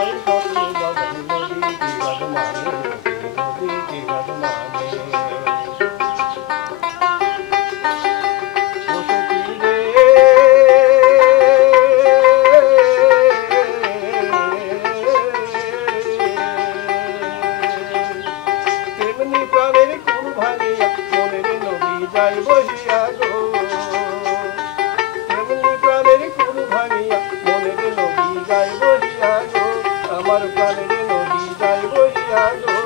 যায় স্বপ্নে বাবাই নদী কি গান মানে, নদী কি গান মানে। ও সখী রে তেমনি প্রাণের কোন ভাঙিয়া মনের নদী যায় বহিয়া গো, তেমনি প্রাণের কোন ভাঙিয়া মনের নদী যায় বহিয়া গো, আমার প্রাণের নদী যায় বহিয়া গো।